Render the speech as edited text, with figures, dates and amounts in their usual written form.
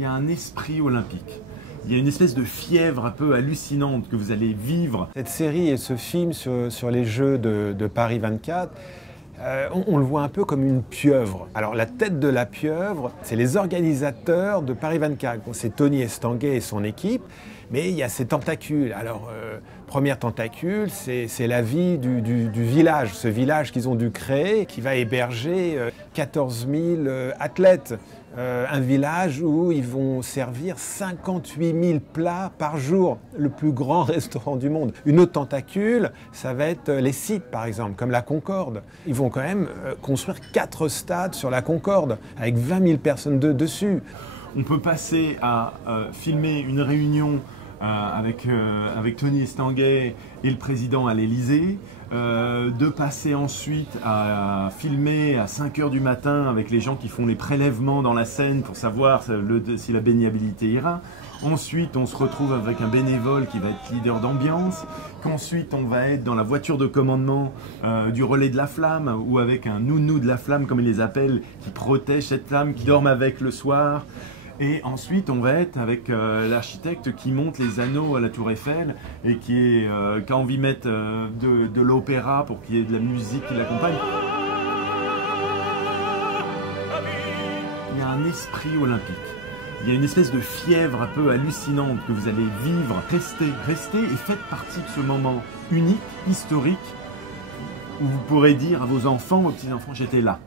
il y a un esprit olympique. Il y a une espèce de fièvre un peu hallucinante que vous allez vivre. Cette série et ce film sur les Jeux de Paris 24, on le voit un peu comme une pieuvre. Alors la tête de la pieuvre, c'est les organisateurs de Paris 24. C'est Tony Estanguet et son équipe, mais il y a ces tentacules. Alors, première tentacule, c'est la vie du village, ce village qu'ils ont dû créer, qui va héberger 14 000 athlètes. Un village où ils vont servir 58 000 plats par jour, le plus grand restaurant du monde. Une autre tentacule, ça va être les sites par exemple, comme la Concorde. Ils vont quand même construire 4 stades sur la Concorde, avec 20 000 personnes dessus. On peut passer à filmer une réunion avec Tony Estanguet et le président à l'Élysée, de passer ensuite à filmer à 5 h du matin avec les gens qui font les prélèvements dans la Seine pour savoir si la baignabilité ira. Ensuite, on se retrouve avec un bénévole qui va être leader d'ambiance. Qu'ensuite, on va être dans la voiture de commandement du relais de la flamme ou avec un nounou de la flamme, comme ils les appellent, qui protège cette flamme, qui dorment avec le soir. Et ensuite, on va être avec l'architecte qui monte les anneaux à la Tour Eiffel et qui a envie de mettre de l'opéra pour qu'il y ait de la musique qui l'accompagne. Il y a un esprit olympique. Il y a une espèce de fièvre un peu hallucinante que vous allez vivre. Restez et faites partie de ce moment unique, historique, où vous pourrez dire à vos enfants, aux petits-enfants, j'étais là.